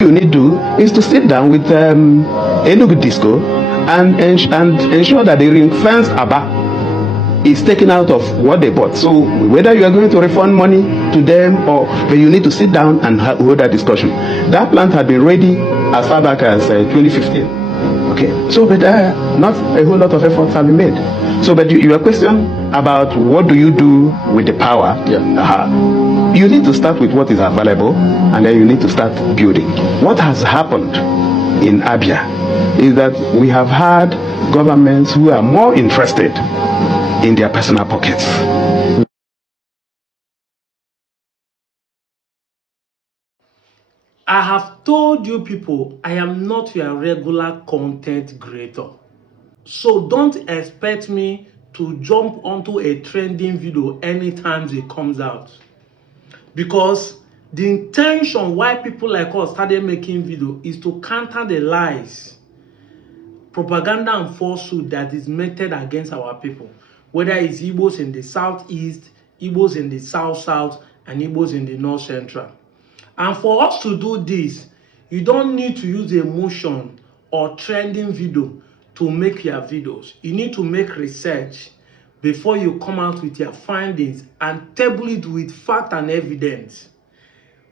you need to do is to sit down with Enugu Disco and ensure that the ring fence Aba is taken out of what they bought. So whether you are going to refund money to them or but you need to sit down and hold that discussion. That plant had been ready as far back as 2015. Okay, so but not a whole lot of efforts have been made. So but your question about what do you do with the power? Yeah. You need to start with what is available and then you need to start building. What has happened in Abia is that we have had governments who are more interested in their personal pockets. I have told you people, I am not your regular content creator. So don't expect me to jump onto a trending video anytime it comes out. Because the intention why people like us started making video is to counter the lies, propaganda and falsehood that is meted against our people. Whether it's Igbos in the southeast, Igbos in the south, and Igbos in the north central. And for us to do this, you don't need to use emotion or trending video to make your videos. You need to make research before you come out with your findings and table it with fact and evidence.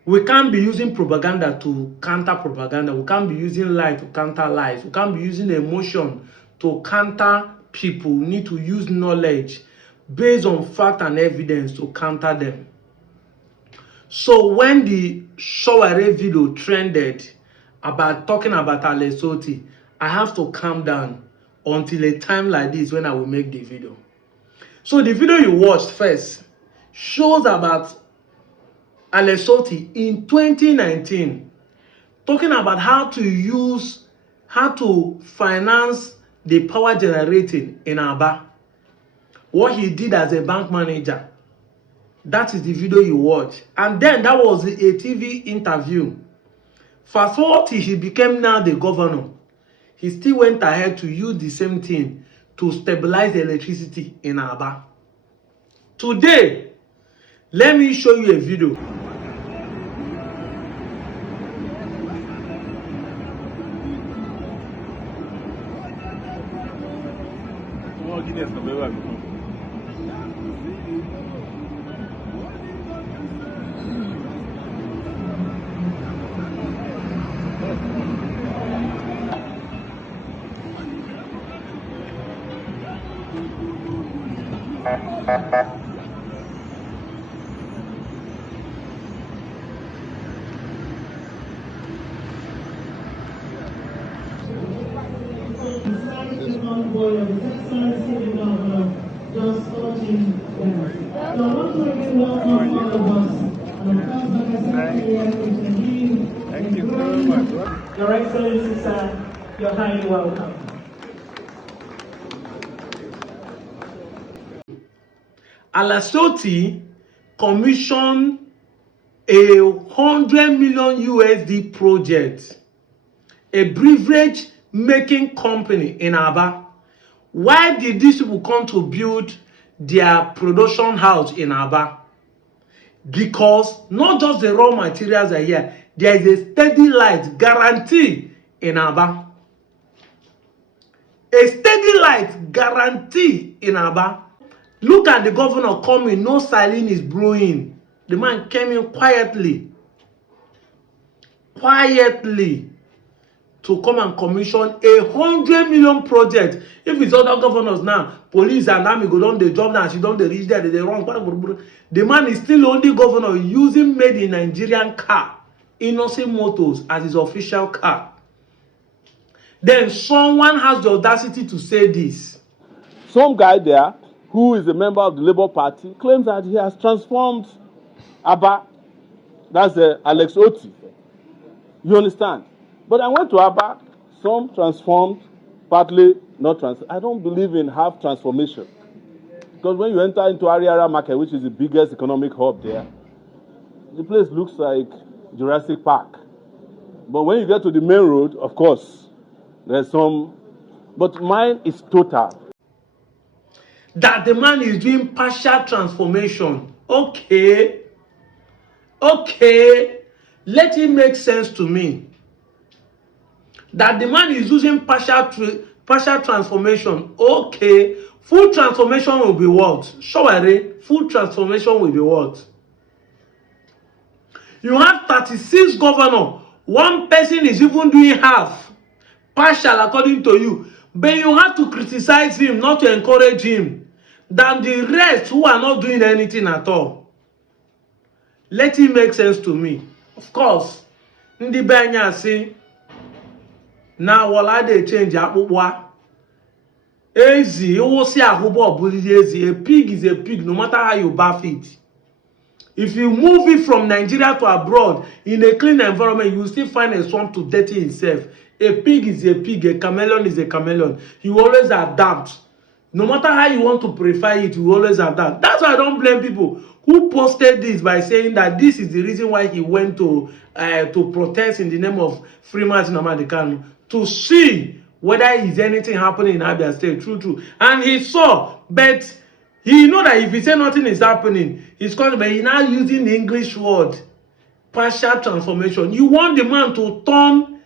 We can't be using propaganda to counter propaganda. We can't be using lie to counter lies. We can't be using emotion to counter people. We need to use knowledge based on fact and evidence to counter them. So when the Showare video trended about talking about Alesoti, I have to calm down until a time like this when I will make the video. So the video you watched first shows about Alesoti in 2019, talking about how to finance the power generating in Aba, what he did as a bank manager. That is the video you watch. And then that was a TV interview. Fast forward till he became now the governor. He still went ahead to use the same thing to stabilize the electricity in Aba. Today, let me show you a video. Just touching them. So I want to again welcome all of us. And of course, like I said earlier, Thank you very much. Your Excellency, sir, you're highly welcome. Alesoti commissioned a 100 million USD project, a beverage making company in Aba. Why did these people come to build their production house in Aba? Because not just the raw materials are here, there is a steady light guarantee in Aba. A steady light guarantee in Aba. Look at the governor coming, no siren is blowing. The man came in quietly to come and commission a 100 million project. If it's other governors now, police and army go down the job now, she don't reach there, they run. The man is still only governor using made in Nigerian car, Innocent Motors, as his official car. Then someone has the audacity to say this. Some guy there, who is a member of the Labour Party, claims that he has transformed Aba. That's Alex Oti. You understand? But I went to Aba, some transformed, partly not transformed. I don't believe in half transformation. Because when you enter into Ariara Market, which is the biggest economic hub there, the place looks like Jurassic Park. But when you get to the main road, of course, there's some, but mine is total. That the man is doing partial transformation. Okay. Let it make sense to me. that the man is using partial transformation. Okay, full transformation will be what? Showere, full transformation will be what? You have 36 governors. One person is even doing half, partial according to you. But you have to criticize him, not to encourage him, than the rest who are not doing anything at all. Let it make sense to me. Of course, ndị be anyị asị na wala dey change akpụkpọ ezi ịwụsị ahụba ọbụlili ezi. A pig is a pig no matter how you bath it. If you move it from Nigeria to abroad in a clean environment, you will still find a swamp to dirty himself. A pig is a pig, a chameleon is a chameleon. You always adapt. No matter how you want to prefer it, you always adapt. That's why I don't blame people who posted this by saying that this is the reason why he went to protest in the name of Freeman Nnamdi Kanu, to see whether is anything happening in Abia State. True. And he saw, but he know that if he say nothing is happening, he's calling, but he now using the English word, partial transformation. You want the man to turn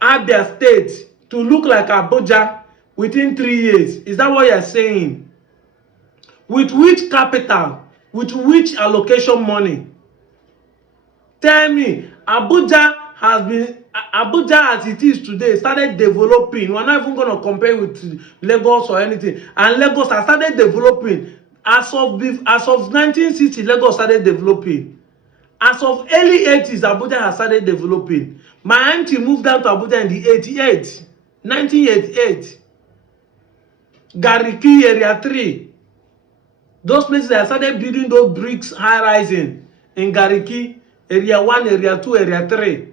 Abia State to look like Abuja within 3 years. Is that what you're saying? With which capital? With which allocation money? Tell me, Abuja as it is today started developing. We're not even going to compare with Lagos or anything. And Lagos has started developing. As of 1960, Lagos started developing. As of early 80s, Abuja has started developing. My auntie moved down to Abuja in the 1988. Gariki, Area 3. Those places that started building those bricks high-rising in Gariki, Area 1, Area 2, Area 3.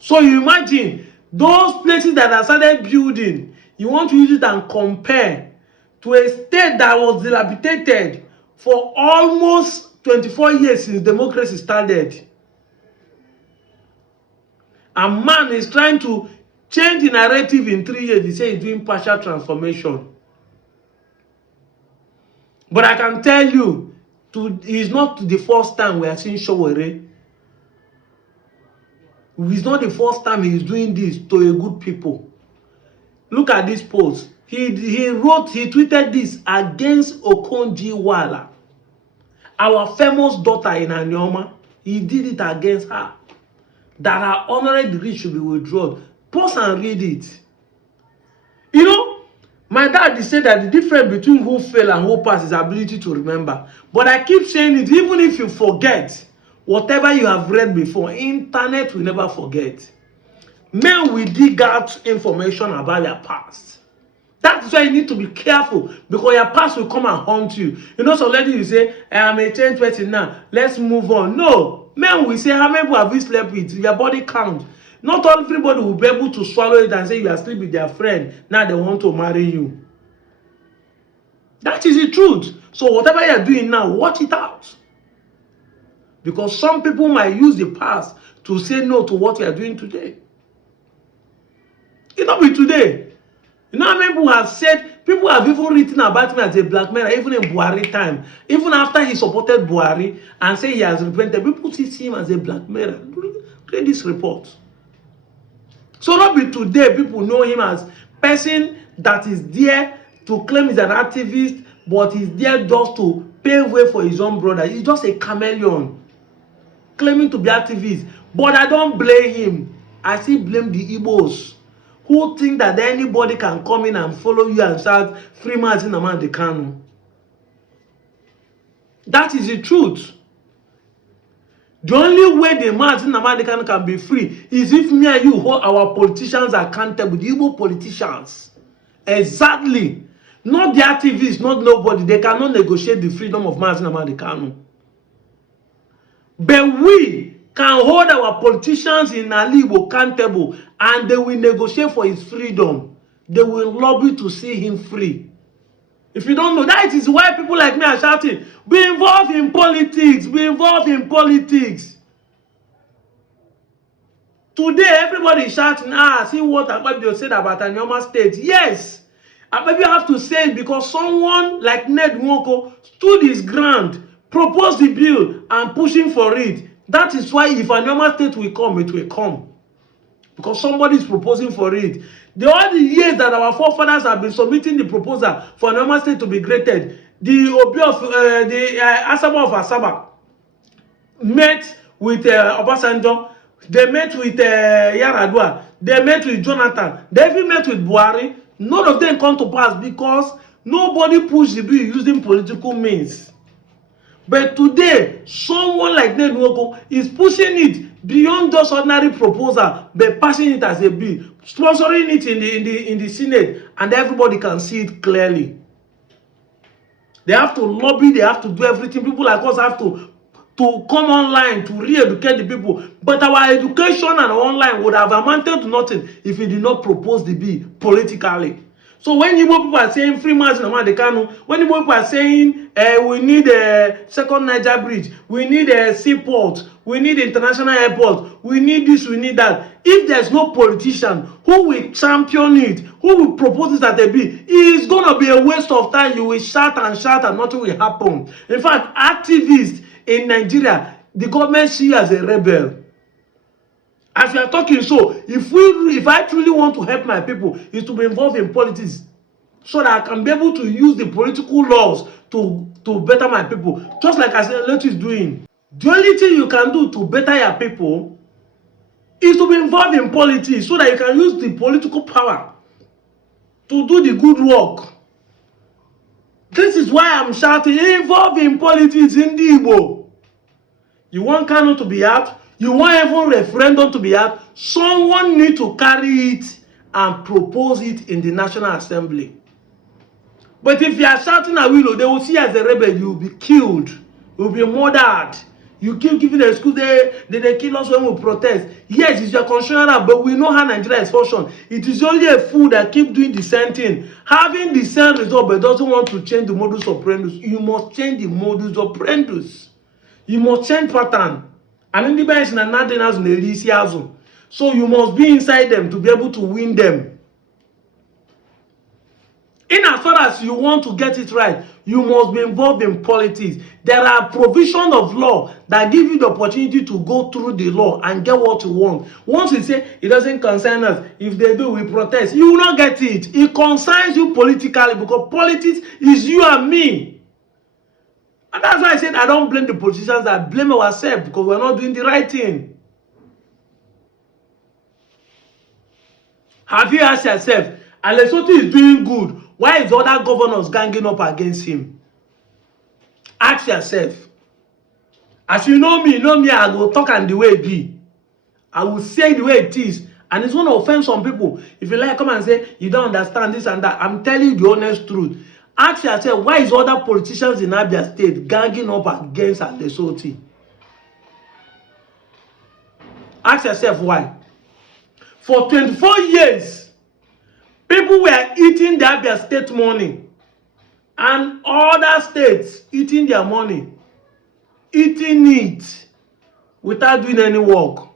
So you imagine, those places that are started building, you want to use it and compare to a state that was dilapidated for almost 24 years since democracy started. A man is trying to change the narrative in 3 years. He says he's doing partial transformation. But I can tell you, it's not the first time we are seeing Showere. It's not the first time he's doing this to a good people. Look at this post. He tweeted this against Okonjo-Iweala, our famous daughter in Anioma. He did it against her, that her honorary degree should be withdrawn. Pause and read it. You know, my dad said that the difference between who fail and who pass is ability to remember. But I keep saying it, even if you forget whatever you have read before, internet will never forget. Men will dig out information about your past. That's why you need to be careful, because your past will come and haunt you. You know, some lady you say, I'm a 10-20 now, let's move on. No, men will say, how many people have you slept with? Your body count. Not everybody will be able to swallow it and say you are sleeping with their friend. Now they want to marry you. That is the truth. So whatever you are doing now, watch it out. Because some people might use the past to say no to what you are doing today. It not be today. You know how many people have said, people have even written about me as a blackmailer, even in Buhari time. Even after he supported Buhari and say he has repented, people see him as a blackmailer. Read this report. So not be today, people know him as person that is there to claim he's an activist, but he's there just to pave way for his own brother. He's just a chameleon, claiming to be activist. But I don't blame him. I still blame the Igbos, who think that anybody can come in and follow you and shout Freeman Nnamdi Kanu. That is the truth. The only way the man Nnamdi Kanu can be free is if me and you hold our politicians accountable, the Igbo politicians. Exactly. Not the activists, not nobody. They cannot negotiate the freedom of man Nnamdi Kanu. But we can hold our politicians in Igbo accountable, and they will negotiate for his freedom. They will lobby to see him free. If you don't know, that is why people like me are shouting, be involved in politics, be involved in politics. Today, everybody is shouting, see what Abia said about Anioma State. Yes, maybe I have to say it because someone like Ned Nwoko stood his ground, proposed the bill, and pushing for it. That is why if a normal state will come, it will come. Because somebody is proposing for it. All the years that our forefathers have been submitting the proposal for a normal state to be created, the Obi of Asaba of Asaba met with Obasanjo, they met with Yaradua, they met with Jonathan, they even met with Buhari. None of them come to pass because nobody pushed the bill using political means. But today, someone like Ned Nwoko is pushing it beyond just ordinary proposal, but passing it as a bill, sponsoring it in the Senate, and everybody can see it clearly. They have to lobby, they have to do everything. People like us have to come online to re-educate the people. But our education and online would have amounted to nothing if we did not propose the bill politically. So when Igbo people are saying free march in Amadi Kanu, when Igbo people are saying we need a second Niger bridge, we need a seaport, we need international airport, we need this, we need that. If there's no politician who will champion it, who will propose it as a bill, it's going to be a waste of time. You will shout and nothing will happen. In fact, activists in Nigeria, the government see you as a rebel. As we are talking, so if I truly want to help my people, is to be involved in politics, so that I can be able to use the political laws to better my people, just like as Leto is doing. The only thing you can do to better your people is to be involved in politics, so that you can use the political power to do the good work. This is why I'm shouting, involved in politics in the Igbo. You want Kanu to be out? You want even referendum to be out? Someone need to carry it and propose it in the National Assembly. But if you are shouting at Willow, they will see you as a rebel. You will be killed. You will be murdered. You keep giving the excuse they kill us when we protest. Yes, it's your constitutional, but we know how Nigeria is functioning. It is only a fool that keep doing the same thing, having the same result, but doesn't want to change the modus operandi. You must change the modus operandi. You must change pattern. And independence in another has no. So you must be inside them to be able to win them. In as far as you want to get it right, you must be involved in politics. There are provisions of law that give you the opportunity to go through the law and get what you want. Once you say it doesn't concern us, if they do, we protest. You will not get it. It concerns you politically, because politics is you and me. And that's why I said I don't blame the politicians, I blame ourselves, because we're not doing the right thing. Have you asked yourself, Lesotho is doing good, why is other governors ganging up against him? Ask yourself. As you know me, I will talk and the way it be. I will say the way it is. And it's going to offend some people. If you like, come and say, you don't understand this and that. I'm telling you the honest truth. Ask yourself, why is other politicians in Abia State ganging up against Lesotho? Ask yourself why. For 24 years, people were eating the Abia State money, and other states eating their money, eating it without doing any work.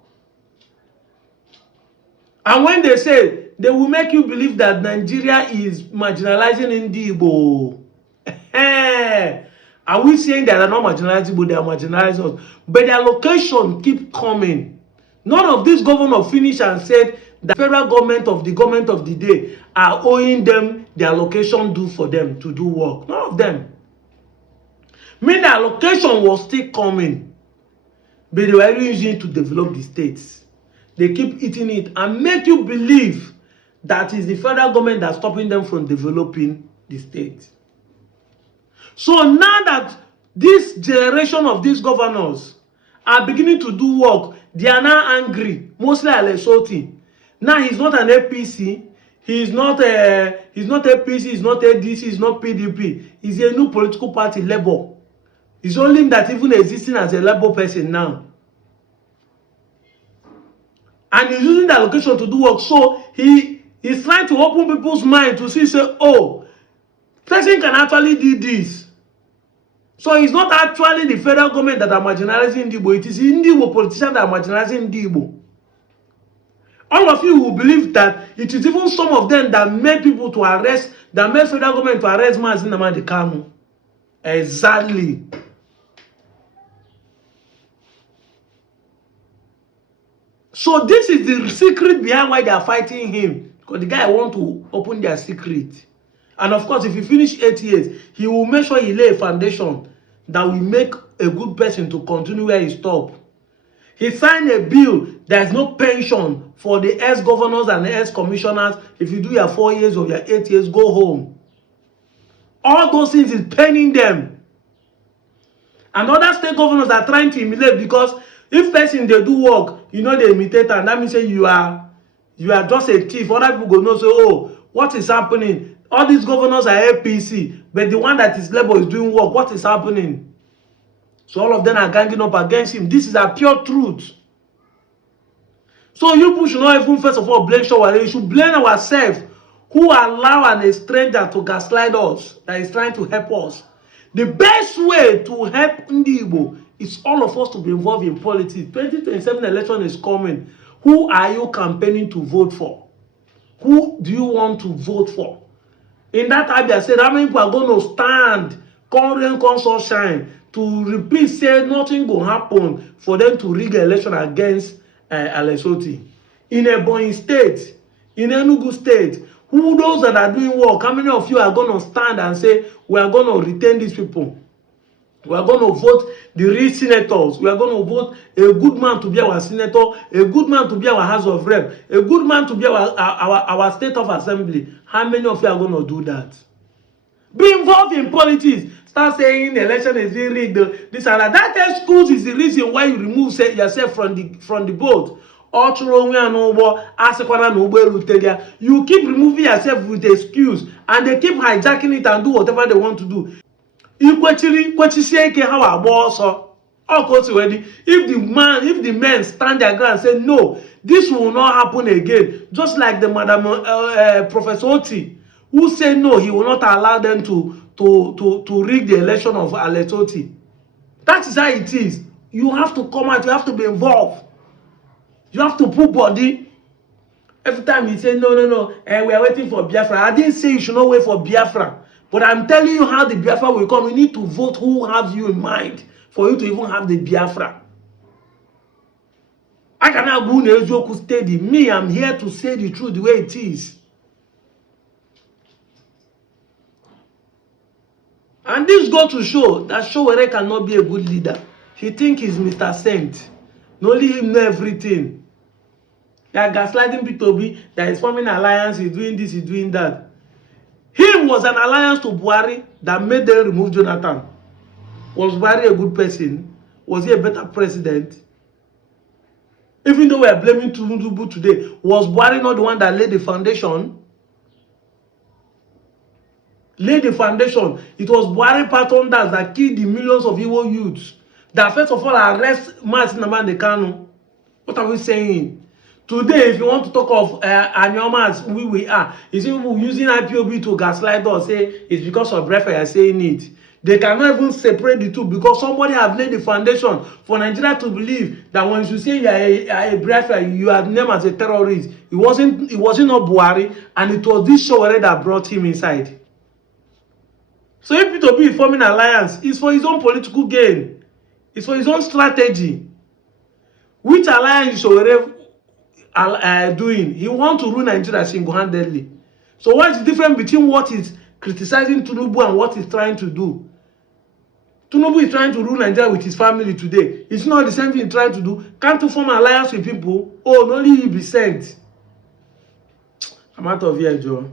And when they say, they will make you believe that Nigeria is marginalizing Igbo. Are we saying that they are not marginalizing Igbo? They are marginalizing us. But their location keep coming. None of these governors finished and said the federal government of the day are owing them their location due for them to do work. None of them. Meaning their location was still coming. But they were using it to develop the states. They keep eating it and make you believe that is the federal government that's stopping them from developing the state. So now that this generation of these governors are beginning to do work, they are now angry, mostly at Lesotho. Now he's not an APC, he's not APC, he's not ADC, he's not PDP. He's a new political party, Labour. It's only him that even existing as a Labour person now. And he's using that location to do work. So he's trying to open people's mind to see, say, oh, person can actually do this. So it's not actually the federal government that are marginalizing Igbo. It is Igbo politicians that are marginalizing Igbo. All of you will believe that it is even some of them that made people to arrest, that made federal government to arrest Mazi Nnamdi Kanu. Exactly. So this is the secret behind why they are fighting him, because the guy want to open their secret. And of course, if he finish 8 years, he will make sure he lay a foundation that will make a good person to continue where he stopped. He signed a bill. There is no pension for the ex-governors and the ex-commissioners. If you do your 4 years or your 8 years, go home. All those things is paining them. And other state governors are trying to imitate, because if person they do work, you know they imitate, and that means say you are just a thief. Other people go know, say, oh, what is happening? All these governors are APC, but the one that is Labour is doing work. What is happening? So all of them are ganging up against him. This is a pure truth. So you people should not even first of all blame Showore. You should blame ourselves, who allow a stranger to gaslight us that is trying to help us. The best way to help Ndi Igbo is all of us to be involved in politics. 2027 election is coming. Who are you campaigning to vote for? Who do you want to vote for? In that Abia State, how many people are going to stand, come rain, come sunshine, to repeat, say nothing will happen for them to rig the election against Alex Oti? In Ebonyi State, in Enugu State, who those that are doing work, how many of you are going to stand and say, we are going to retain these people? We are going to vote the real senators. We are going to vote a good man to be our senator, a good man to be our House of Rep, a good man to be our State of Assembly. How many of you are going to do that? Be involved in politics. Start saying the election is being rigged. This and that. That excuse is the reason why you remove yourself from the boat. You keep removing yourself with excuse, and they keep hijacking it and do whatever they want to do. If the men stand their ground and say no, this will not happen again, just like the Madam Professor Oti, who said no, he will not allow them to rig the election of Alex Oti. That is how it is. You have to come out, you have to be involved. You have to put body. Every time you say, no, we are waiting for Biafra. I didn't say you should not wait for Biafra. But I'm telling you how the Biafra will come. You need to vote who has you in mind for you to even have the Biafra. I cannot go Nezoku steady. Me, I'm here to say the truth the way it is. And this goes to show that Showore cannot be a good leader. He thinks he's Mr. Saint. Only him know everything. They are gaslighting P2B, that is forming an alliance, he's doing this, he's doing that. Him was an alliance to Buhari that made them remove Jonathan. Was Buhari a good person? Was he a better president? Even though we are blaming Tinubu today, was Buhari not the one that laid the foundation? Laid the foundation. It was Buhari patronage that killed the millions of Igbo youths. That first of all arrest Mazi Nnamdi Kanu. What are we saying? Today, if you want to talk of Anyomas, we are. Is people using IPOB to gaslight us, say it's because of breath you are saying it. They cannot even separate the two, because somebody have laid the foundation for Nigeria to believe that when you say you are a breath, you are named as a terrorist. It wasn't not Buhari, and it was this Showore that brought him inside. So if P2B is forming an alliance, it's for his own political gain. It's for his own strategy. Which alliance is Showore doing? He wants to rule Nigeria single-handedly. So what is the difference between what is criticizing Tinubu and what he's trying to do? Tinubu is trying to rule Nigeria with his family today. It's not the same thing he's trying to do. Can't you form an alliance with people? Oh, only you be sent. I'm out of here, Joe.